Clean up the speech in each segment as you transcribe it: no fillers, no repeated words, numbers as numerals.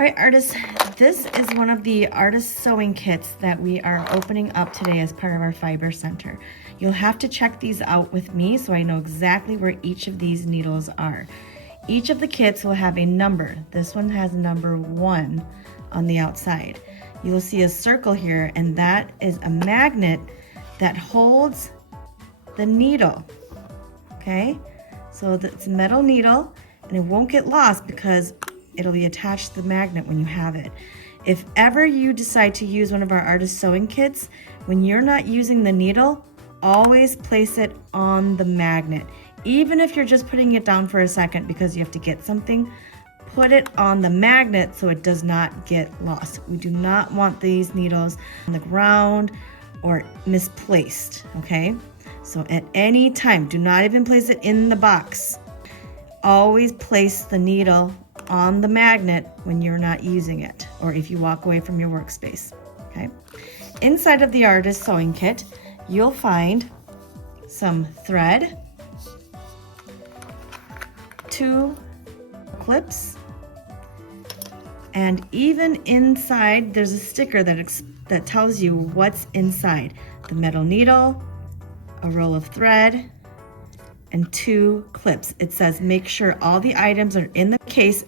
All right, artists, this is one of the artist sewing kits that we are opening up today as part of our Fiber Center. You'll have to check these out with me so I know exactly where each of these needles are. Each of the kits will have a number. This one has number 1 on the outside. You will see a circle here, and that is a magnet that holds the needle, okay? So it's a metal needle, and it won't get lost because it'll be attached to the magnet when you have it. If ever you decide to use one of our artist sewing kits, when you're not using the needle, always place it on the magnet. Even if you're just putting it down for a second because you have to get something, put it on the magnet so it does not get lost. We do not want these needles on the ground or misplaced, okay? So at any time, do not even place it in the box. Always place the needle on the magnet when you're not using it, or if you walk away from your workspace, okay? Inside of the artist sewing kit, you'll find some thread, 2 clips, and even inside there's a sticker that tells you what's inside. The metal needle, a roll of thread, and 2 clips. It says make sure all the items are in the case,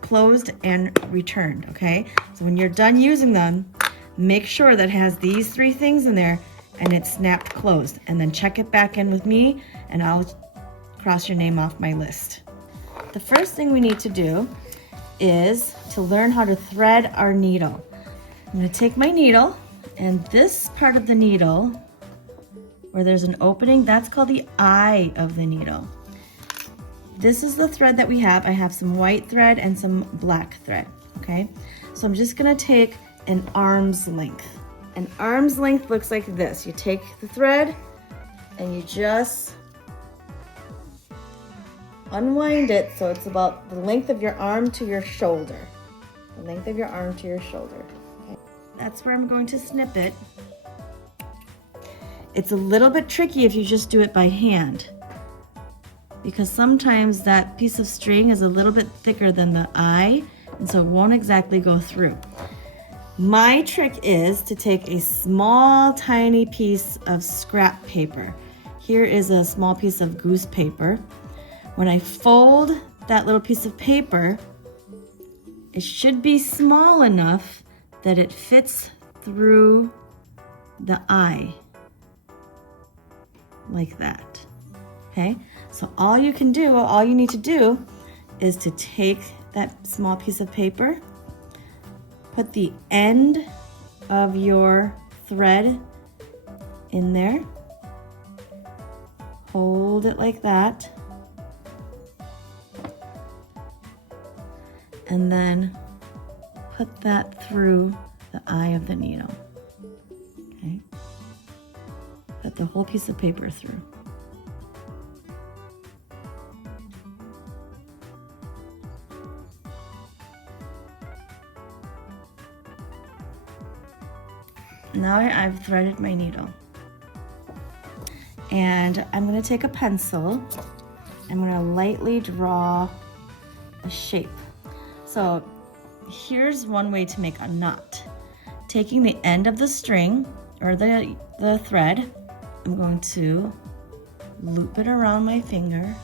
closed and returned, okay? So when you're done using them, make sure that it has these 3 things in there and it's snapped closed, and then check it back in with me and I'll cross your name off my list. The first thing we need to do is to learn how to thread our needle. I'm going to take my needle, and this part of the needle where there's an opening, that's called the eye of the needle. This is the thread that we have. I have some white thread and some black thread, okay? So I'm just gonna take an arm's length. An arm's length looks like this. You take the thread and you just unwind it so it's about the length of your arm to your shoulder. The length of your arm to your shoulder. Okay. That's where I'm going to snip it. It's a little bit tricky if you just do it by hand, because sometimes that piece of string is a little bit thicker than the eye, and so it won't exactly go through. My trick is to take a small, tiny piece of scrap paper. Here is a small piece of goose paper. When I fold that little piece of paper, it should be small enough that it fits through the eye, like that, okay? So all you need to do is to take that small piece of paper, put the end of your thread in there, hold it like that, and then put that through the eye of the needle, okay? Put the whole piece of paper through. Now I've threaded my needle, and I'm going to take a pencil. I'm going to lightly draw a shape. So here's one way to make a knot. Taking the end of the string or the thread, I'm going to loop it around my finger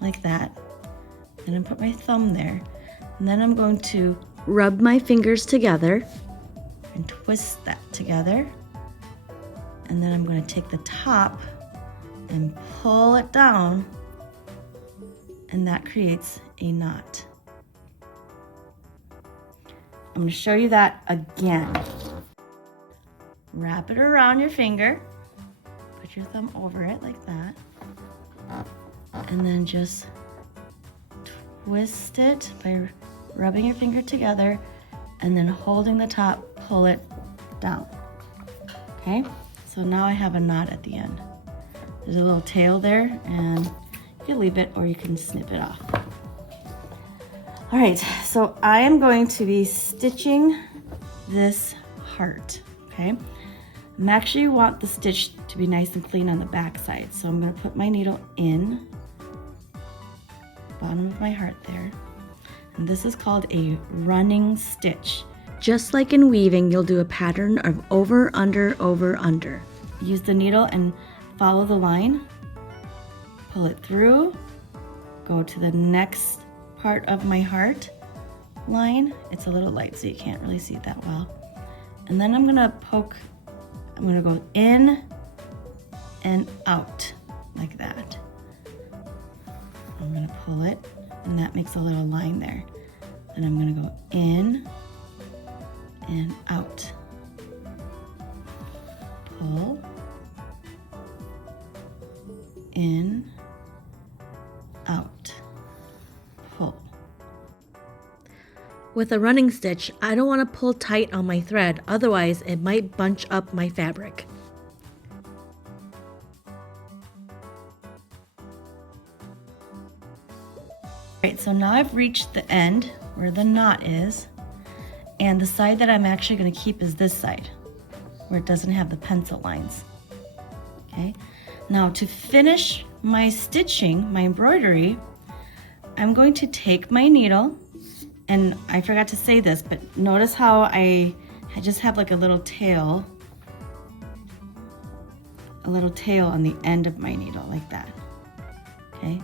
like that. Then I put my thumb there, and then I'm going to rub my fingers together and twist that together, and then I'm going to take the top and pull it down, and that creates a knot. I'm going to show you that again. Wrap it around your finger, put your thumb over it like that, and then just twist it by rubbing your finger together and then holding the top, pull it down. Okay, so now I have a knot at the end. There's a little tail there, and you can leave it or you can snip it off. All right, so I am going to be stitching this heart, okay? I actually want the stitch to be nice and clean on the back side, so I'm going to put my needle in bottom of my heart there. And this is called a running stitch. Just like in weaving, you'll do a pattern of over, under, over, under. Use the needle and follow the line. Pull it through. Go to the next part of my heart line. It's a little light, so you can't really see it that well. And then I'm gonna go in and out like that. I'm gonna pull it, and that makes a little line there. Then I'm gonna go in and out. Pull, in, out, pull. With a running stitch, I don't want to pull tight on my thread, otherwise it might bunch up my fabric. Alright, so now I've reached the end where the knot is, and the side that I'm actually going to keep is this side, where it doesn't have the pencil lines. Okay, now to finish my stitching, my embroidery, I'm going to take my needle, and I forgot to say this, but notice how I just have like a little tail on the end of my needle, like that. Okay.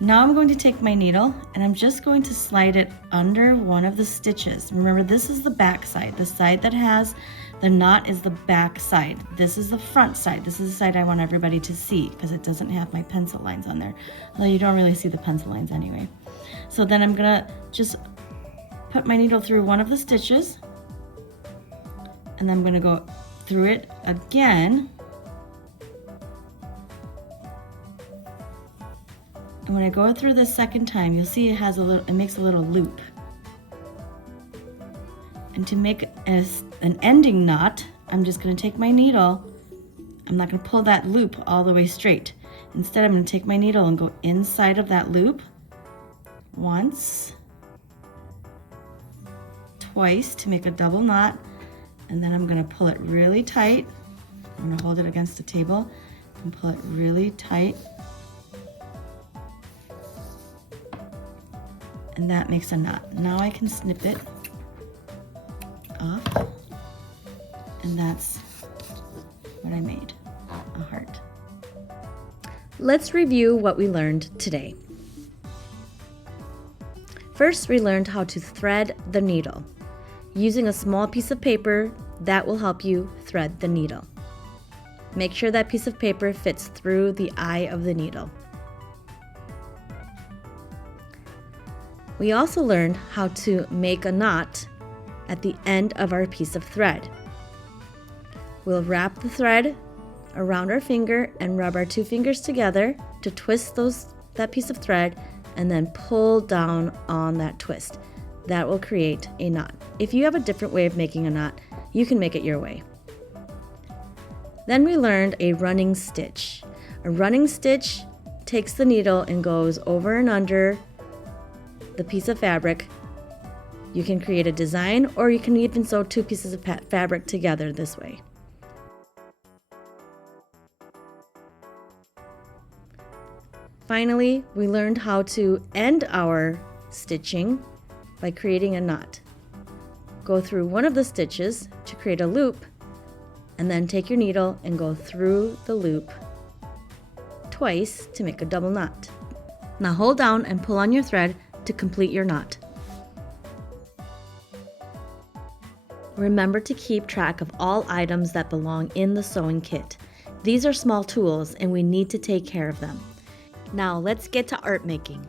Now I'm going to take my needle and I'm just going to slide it under one of the stitches. Remember, this is the back side. The side that has the knot is the back side. This is the front side. This is the side I want everybody to see because it doesn't have my pencil lines on there. Although you don't really see the pencil lines anyway. So then I'm gonna just put my needle through one of the stitches, and I'm gonna go through it again. And when I go through the second time, you'll see it makes a little loop. And to make an ending knot, I'm just gonna take my needle. I'm not gonna pull that loop all the way straight. Instead, I'm gonna take my needle and go inside of that loop once, twice to make a double knot, and then I'm gonna pull it really tight. I'm gonna hold it against the table and pull it really tight. And that makes a knot. Now I can snip it off, and that's what I made, a heart. Let's review what we learned today. First, we learned how to thread the needle. Using a small piece of paper, that will help you thread the needle. Make sure that piece of paper fits through the eye of the needle. We also learned how to make a knot at the end of our piece of thread. We'll wrap the thread around our finger and rub our two fingers together to twist that piece of thread, and then pull down on that twist. That will create a knot. If you have a different way of making a knot, you can make it your way. Then we learned a running stitch. A running stitch takes the needle and goes over and under the piece of fabric. You can create a design, or you can even sew two pieces of fabric together this way. Finally, we learned how to end our stitching by creating a knot. Go through one of the stitches to create a loop, and then take your needle and go through the loop twice to make a double knot. Now hold down and pull on your thread to complete your knot. Remember to keep track of all items that belong in the sewing kit. These are small tools and we need to take care of them. Now let's get to art making.